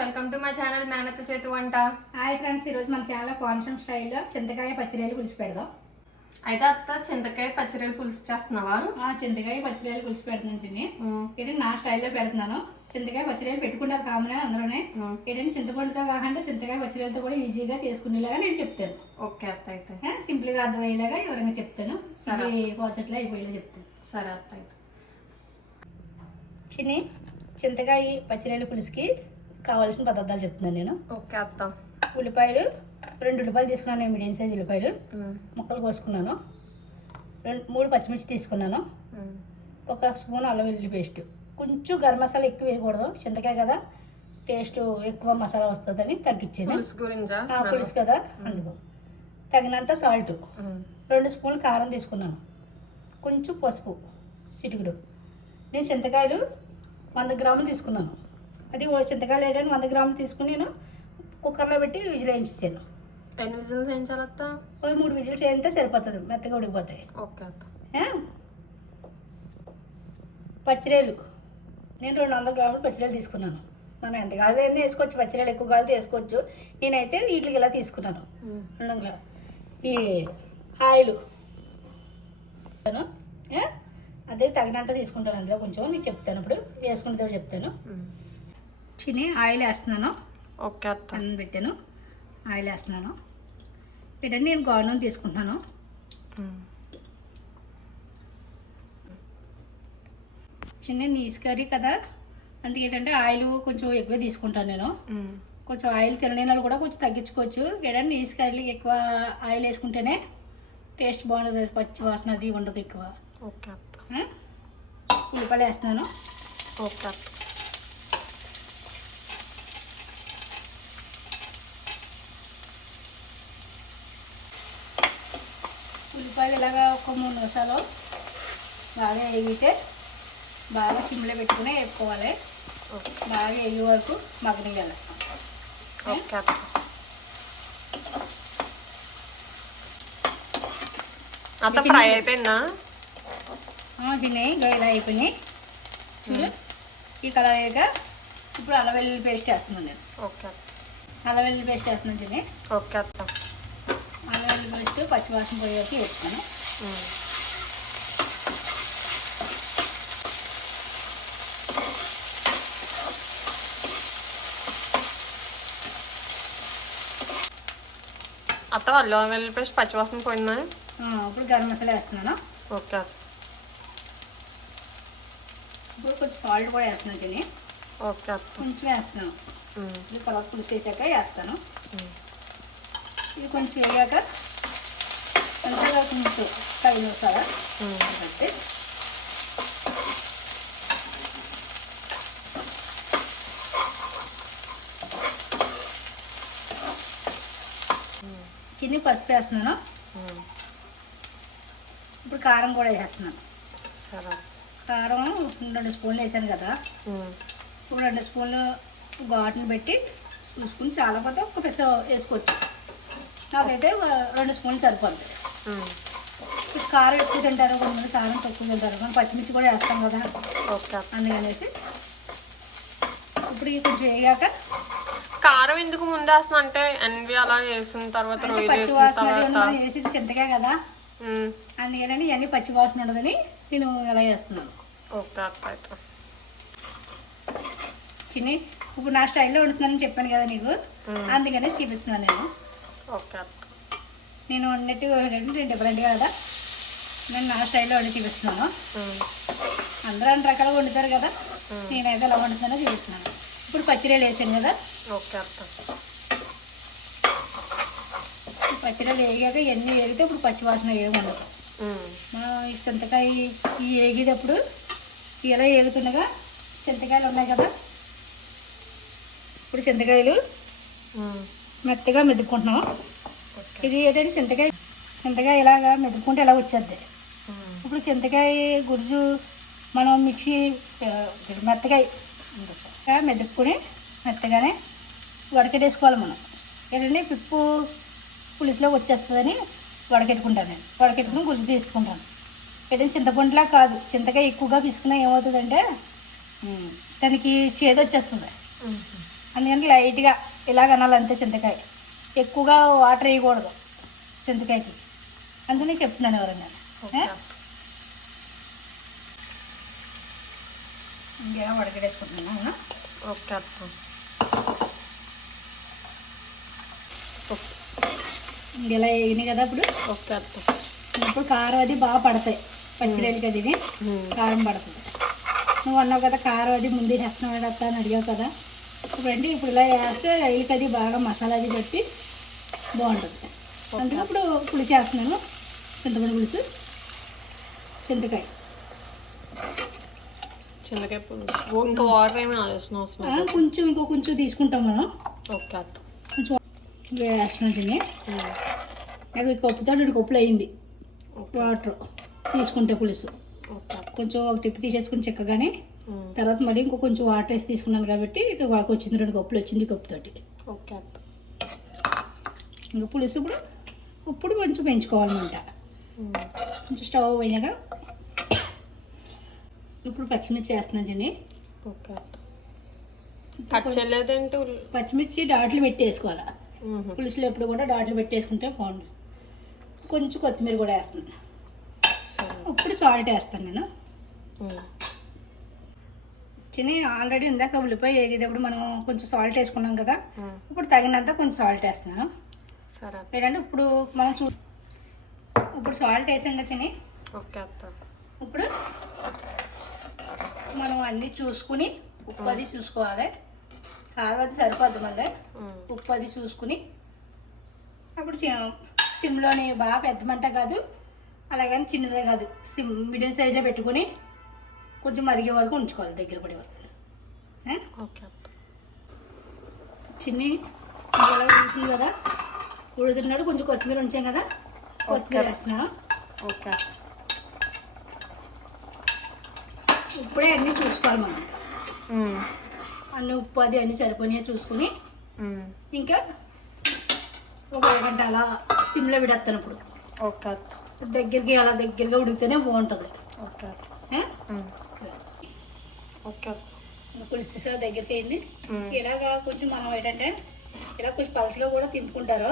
Welcome to my channel మేనత్త చేతి వంట. హాయ్ ఫ్రెండ్స్ ఈరోజు మన ఛానల్లో కోనసీమ స్టైల్లో చింతకాయ పచ్చిరేలు పులుసు పెడదాం. అయితే అత్త చింతకాయ పచ్చిరొయ్యలు పులుసు చేస్తున్నావా? ఆ చింతకాయ పచ్చిరేలు పులుసు పెడుతున్నాను చిన్ని. ఇది నా స్టైల్లో పెడుతున్నాను. చింతకాయ పచ్చిరేలు పెట్టుకుంటారు కామన్ అందులోనే ఉమ్. ఏంటంటే చింతపండుతో కాకుండా చింతకాయ పచ్చిరేలతో కూడా ఈజీగా చేసుకునేలాగా నేను చెప్తాను. ఓకే అత్త అయితే. సింపుల్గా అర్థమయ్యేలాగా వివరంగా చెప్తాను. సరే. ఇది ప్రాసెస్లో అయిపోయేలా చెప్తాను. సరే అత్త అయితే. చిన్ని చింతకాయ పచ్చిరేలు పులుసుకి కావాల్సిన పదార్థాలు చెప్తున్నాను నేను. ఓకే అత్త. ఉల్లిపాయలు రెండు ఉల్లిపాయలు తీసుకున్నాను నేను మీడియం సైజ్ ఉల్లిపాయలు. ముక్కలు కోసుకున్నాను. రెండు మూడు పచ్చిమిర్చి తీసుకున్నాను. ఒక స్పూన్ అల్లం వెల్లుల్లి పేస్ట్. కొంచెం గరం మసాలా ఎక్కువ వేయకూడదు. చింతకాయ కదా టేస్ట్ ఎక్కువ మసాలా వస్తుందని తగ్గించాను పులుసు కదా అందుకు. తగినంత సాల్ట్ రెండు స్పూన్లు కారం తీసుకున్నాను. కొంచెం పసుపు చిటికుడు. నేను చింతకాయలు వంద గ్రాములు తీసుకున్నాను. అది ఓ చింతకాయలు వేయడానికి వంద గ్రాములు తీసుకుని నేను కుక్కర్లో పెట్టి విజిల్ వేయించేసాను. ఎన్ని విజిల్స్ వేయించాలి అత్త? మూడు విజిల్స్ వేయితే సరిపోతుంది మెత్తగా ఉడికిపోతాయి. ఓకే అత్త? పచ్చిరేలు. నేను రెండు వందల గ్రాములు పచ్చిరేలు తీసుకున్నాను. మనం ఎంత కాదు అన్నీ వేసుకోవచ్చు పచ్చిరేలు ఎక్కువ కాదు వేసుకోవచ్చు. నేనైతే వీటికి ఇలా తీసుకున్నాను. రెండు వందల ఈ ఆయిల్? అదే తగినంత తీసుకుంటాను అందులో కొంచెం మీకు చెప్తాను ఇప్పుడు. వేసుకుంటే చెప్తాను. చిన్ని ఆయిల్ వేస్తున్నాను. ఓకే అన్నం పెట్టాను. ఆయిల్ వేస్తున్నాను. పెట్టండి నేను గోడం తీసుకుంటున్నాను చిన్న నీస్ కర్రీ కదా. అందుకే ఏంటంటే ఆయిల్ కొంచెం ఎక్కువ తీసుకుంటాను నేను. కొంచెం ఆయిల్ తినలేని వాళ్ళు కూడా కొంచెం తగ్గించుకోవచ్చు. ఏదైనా నీస్ కర్రీకి ఎక్కువ ఆయిల్ వేసుకుంటేనే టేస్ట్ బాగుంటుంది. పచ్చి వాసన అది ఉండదు ఎక్కువ. ఓకే? ఉల్లిపాయలు వేస్తున్నాను. ఓకే అత్త ఉల్లిపాయలు ఇలాగా ఒక మూడు నిమిషాలు బాగా వేగితే బాగా సిమ్లో పెట్టుకుని వేపుకోవాలి. ఓకే. బాగా వేగే వరకు మగ్గనియాలి అత్త ఫ్రై అయిపోయిందా? తిన్నాయి. ఇంకా ఇలా అయిపోయినాయి. చూడు. ఈ కలర్ అయ్యాక ఇప్పుడు అల్లం వెల్లుల్లి పేస్ట్ వేస్తున్నాను నేను. ఓకే అత్త. అల్లం వెల్లుల్లి పేస్ట్ వేస్తున్నాను చిన్ని ఓకే అత్త. అల్లం వెల్లుల్లి పేస్ట్ పచ్చివాసన పోయేకి వేస్తాను. అత్త అల్లం వెల్లుల్లి పేస్ట్ పచ్చివాసన పోయిందా? ఇప్పుడు గరం మసాలా వేస్తున్నాను? ఓకే అత్త. ఇప్పుడు కొంచెం సాల్ట్ కూడా వేస్తున్నాను చిన్ని ఓకే అత్త. కొంచెం వేస్తున్నాను ఇది కలర్ పులుసు వేసాక వేస్తాను. ఇది కొంచెం వేయాక కొంచెం కైలు వస్తారా. అంటే కింది పసుపు వేస్తున్నాను. ఇప్పుడు కారం కూడా వేసేస్తున్నాను. సరే. కారం రెండు స్పూన్లు వేసాను కదా. ఇప్పుడు రెండు స్పూన్లు ఘాటుని పెట్టి చూసుకుని చాలా పోతే ఒక పిస వేసుకోవచ్చు. నాకైతే రెండు స్పూన్లు సరిపోద్ది. ఇప్పుడు కారం ఎక్కువ తింటారు కొంతమంది కారం తక్కువ తింటారు. మనం పచ్చిమిర్చి కూడా వేస్తాం కదా అందుకనేసి ఇప్పుడు కొంచెం వేగాక కారం ఎందుకు ముందే వేస్తున్నా అంటే ఎన్వి అలా వేసిన తర్వాత వేసేది చింతకాయ కదా. అందుకని ఇవన్నీ పచ్చి వాసన ఉండదని నేను ఇలా చేస్తున్నాను ఓకే అయితే. చిన్ని ఇప్పుడు నా స్టైల్లో వండుతున్నానని చెప్పాను కదా నీకు. అందుకనే చూపిస్తున్నాను నేను. ఓకే నేను వండినట్టు రెండు డిఫరెంట్ కదా. నేను నా స్టైల్లో వండి చూపిస్తున్నాను. అందరూ అన్ని రకాలుగా వండుతారు కదా. నేనైతే ఎలా వండుతున్నానో చూపిస్తున్నాను. ఇప్పుడు పచ్చిరేలు వేసాను కదా? ఓకే పచ్చిరేలు వేగాక ఇవన్నీ వేగితే ఇప్పుడు పచ్చి వాసన ఏమి ఉండదు మనం ఈ చింతకాయ ఈ వేగేటప్పుడు ఇలా వేగుతుండగా చింతకాయలు ఉన్నాయి కదా? ఇప్పుడు చింతకాయలు మెత్తగా మెదుక్కుంటున్నాం ఇది ఏంటంటే చింతకాయ? చింతకాయ ఇలాగా మెదుక్కుంటే ఇలా వచ్చేద్ది ఇప్పుడు చింతకాయ గుజ్జు మనం మిక్సీ మెత్తగా ఇంకా మెదుక్కుని మెత్తగానే వడకెట్టేసుకోవాలి మనం. ఏంటంటే పిప్పు పులుసులో వచ్చేస్తుందని వడకెట్టుకుంటాను నేను. వడకెట్టుకుని గుజ్జు తీసుకుంటాను. ఏంటంటే చింతపండులా కాదు. చింతకాయ ఎక్కువగా పిసుకున్నా ఏమవుతుందంటే దానికి చేదు వచ్చేస్తుంది. అందుకని లైట్గా ఇలాగ అనాలి అంతే చింతకాయ. ఎక్కువగా వాటర్ వేయకూడదు చింతకాయకి. అందుకని చెప్తున్నాను ఎవరన్నా ఇంకేమో వడకడేసుకుంటున్నాను ఓకే అత్త. ఇలా వేయని కదా ఇప్పుడు ఓకే అత్త. ఇప్పుడు కారం అది బాగా పడతాయి. పచ్చిరేలు కదా ఇవి కారం పడుతుంది నువ్వు అన్నావు కదా కారం అది ముందే వేస్తున్నావు కదా అత్త అని అడిగావు కదా. ఇప్పుడంటే ఇప్పుడు ఇలా వేస్తే రైలుకి అది బాగా మసాలా అది పెట్టి బాగుంటుంది. అందుకే ఇప్పుడు పులుసు వేస్తున్నాను. చింతపండు పులుసు చింతకాయ. చింతకాయ పులుసు ఇంకా వాటర్ ఏమి వేసిన అవసరం కొంచెం ఇంకో కొంచెం తీసుకుంటాం మనం. ఓకే అత్త. కొంచెం వేస్తున్నాం చిన్ని నాకు ఈ కప్పుతో రెండు కప్పులు అయింది. వాటర్ తీసుకుంటే పులుసు. కొంచెం ఒక టిప్పు తీసేసుకుని చెక్కగానే తర్వాత మళ్ళీ ఇంకో కొంచెం వాటర్ వేసి తీసుకున్నాను కాబట్టి ఇక వాళ్ళకి వచ్చింది రెండు కప్పులు వచ్చింది కప్పుతోటి ఓకే అత్త. ఇంకా పులుసు ఇప్పుడు ఇప్పుడు కొంచెం పెంచుకోవాలన్నమాట. కొంచెం స్టవ్ పోయినాక ఇప్పుడు పచ్చిమిర్చి వేస్తున్నాను చిన్ని ఓకే. ఉల్లి- పచ్చిమిర్చి డాట్లు పెట్టేసుకోవాలి. పులుసులో ఎప్పుడు కూడా డాట్లు పెట్టేసుకుంటే బాగుంటుంది కొంచెం కొత్తిమీర కూడా వేస్తున్నాను సరే. ఇప్పుడు సాల్ట్ వేస్తాను నేను. చిన్న ఆల్రెడీ ఇందాక ఉల్లిపాయ వేగేటప్పుడు మనం కొంచెం సాల్ట్ వేసుకున్నాం కదా. ఇప్పుడు తగినంత కొంచెం సాల్ట్ వేస్తున్నాను సరే ఏంటంటే ఇప్పుడు మనం చూ ఇప్పుడు సాల్ట్ వేసాం కదా చిన్ని ఓకే ఇప్పుడు మనం అన్నీ చూసుకుని ఉప్పు అది చూసుకోవాలి. కారం అది సరిపోద్ది మళ్ళీ. ఉప్పు అది చూసుకుని. అప్పుడు సిమ్లోని బాగా పెద్ద మంట కాదు అలాగని చిన్నదే కాదు. సిమ్ మీడియం సైజులో పెట్టుకుని కొంచెం మరిగే వరకు ఉంచుకోవాలి దగ్గర పడే వరకు? ఓకే చిన్ని ఉడుకుతుంది కదా? ఉడుకుతున్నాడు కొంచెం కొత్తిమీర ఉంచాం కదా? కొత్తిమీర వేస్తున్నాను ఓకే అత్త ఇప్పుడే అన్నీ చూసుకోవాలి మనం. అన్ని ఉప్పు అది అన్నీ సరిపోయినాయో చూసుకుని. ఇంకా ఒక అరగంట అలా సిమ్లో విడేస్తాను ఇప్పుడు. ఓకే దగ్గరికి అలా దగ్గరగా ఉడికితేనే బాగుంటుంది. ఓకే. ఓకే పులుసు దగ్గరికి మ్మ్. ఇలాగా కొంచెం మనం ఏంటంటే ఇలా కొంచెం పలుసులో కూడా తింపుకుంటారు.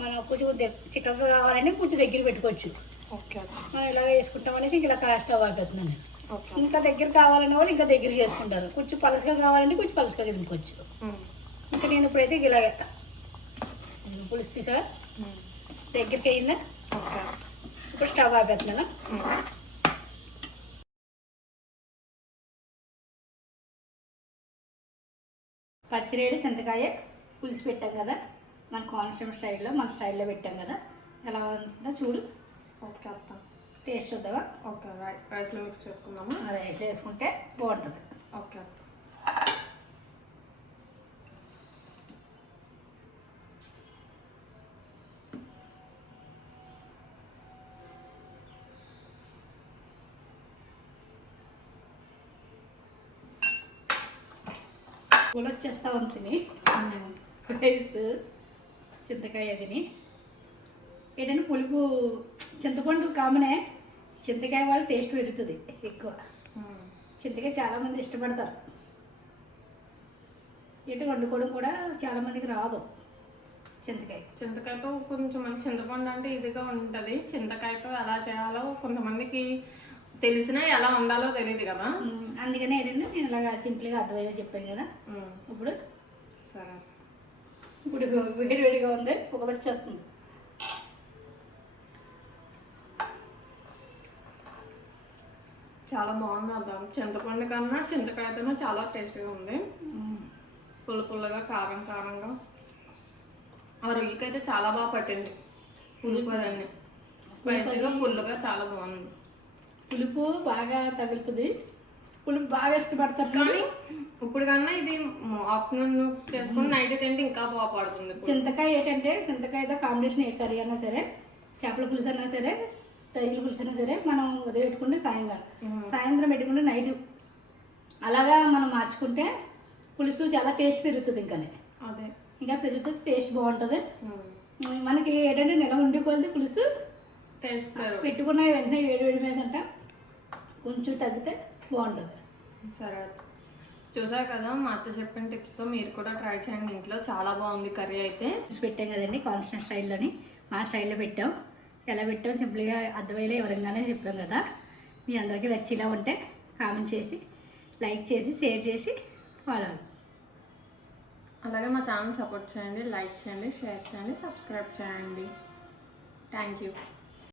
మనం కొంచెం చిక్కగా కావాలంటే కొంచెం దగ్గర పెట్టుకోవచ్చు. మనం ఇలాగ వేసుకుంటాం అనేసి ఇంక ఇలా కాస్ట్ అయిపోతుందండి ఓకే ఇంకా దగ్గర కావాలనే వాళ్ళు ఇంకా దగ్గర చేసుకుంటారు. కొంచెం పలుసుగా కావాలంటే కొంచెం పలుసుగా తినుకోవచ్చు. మ్మ్. ఇంకా నేను ఇప్పుడైతే ఇలాగ పులుసు చూసా మ్మ్. దగ్గరికి అయిందా? ఇప్పుడు స్టవ్ ఆపేస్తున్నాను? మ్మ్. పచ్చిరేడు చింతకాయ పులుసు పెట్టాం కదా. మన కోనసీమ స్టైల్లో మన స్టైల్లో పెట్టాం కదా. ఎలా ఉంటుందో చూడు. ఓకే టేస్ట్ చూద్దామా? ఓకే రై రైస్లో మిక్స్ చేసుకుందామా? ఆ రైస్ వేసుకుంటే బాగుంటుంది. ఓకే. వచ్చేస్తా ఉంటుంది రైస్ చింతకాయ అదిని ఏంటంటే పులుపు చింతపండు కామనే చింతకాయ వాళ్ళు టేస్ట్ పెరుగుతుంది ఎక్కువ. చింతకాయ చాలామంది ఇష్టపడతారు. ఏంటి వండుకోవడం కూడా చాలామందికి రాదు చింతకాయ. చింతకాయతో కొంచెం చింతపండు అంటే ఈజీగా ఉంటుంది. చింతకాయతో ఎలా చేయాలో కొంతమందికి తెలిసినా ఎలా ఉండాలో తెలియదు కదా. అందుకనే ఏంటంటే నేను ఇలాగా సింపుల్గా అర్థమయ్యేలా చెప్పాను కదా. ఇప్పుడు సరే. ఇప్పుడు వేడి వేడిగా ఉంది ఒక వచ్చేస్తుంది. చాలా బాగుంది అర్థం చింతపండు కన్నా చింతకాయతోనే చాలా టేస్టీగా ఉంది. పుల్ల పుల్లగా కారం కారంగా. ఆ రొయ్యకైతే చాలా బాగా పట్టింది పులుపు అదన్నీ. స్పైసీగా పుల్లగా చాలా బాగుంది. పులుపు బాగా తగులుతుంది. పులుపు బాగా ఇష్టపడతారు కానీ ఇప్పుడు కన్నా ఇది ఆఫ్టర్నూన్ చేసుకుని నైట్ తింటే ఇంకా బాగా పడుతుంది చింతకాయ ఏంటంటే చింతకాయతో కాంబినేషన్ ఏ కర్రీ అన్నా సరే చేపల పులుసు అన్నా సరే తైగుల పులుసు అన్నా సరే మనం ఉదయం పెట్టుకుంటే సాయంకాలం సాయంత్రం పెట్టుకుంటే నైట్. అలాగా మనం మార్చుకుంటే పులుసు చాలా టేస్ట్ పెరుగుతుంది ఇంకానే. అదే. ఇంకా పెరుగుతుంది టేస్ట్ బాగుంటుంది. మనకి ఏంటంటే నెల ఉండి కొలిది పులుసు టేస్ట్ పెట్టుకున్న వెంటనే వేడి వేడి మీద కొంచెం తగ్గితే బాగుంటుంది. సరే. చూసారు కదా మా అత్త చెప్పిన టిప్స్తో మీరు కూడా ట్రై చేయండి ఇంట్లో. చాలా బాగుంది కర్రీ అయితే. చేసి పెట్టాం కదండి కాన్స్టెంట్ స్టైల్లోని మా స్టైల్లో పెట్టాం. ఎలా పెట్టాం సింపుల్గా అర్థమయ్యేలా ఎవరంగానే చెప్పాం కదా. మీ అందరికీ నచ్చేలా ఉంటే కామెంట్ చేసి లైక్ చేసి షేర్ చేసి ఫాలో అలాగే మా ఛానల్ సపోర్ట్ చేయండి లైక్ చేయండి షేర్ చేయండి సబ్స్క్రైబ్ చేయండి. Thank you.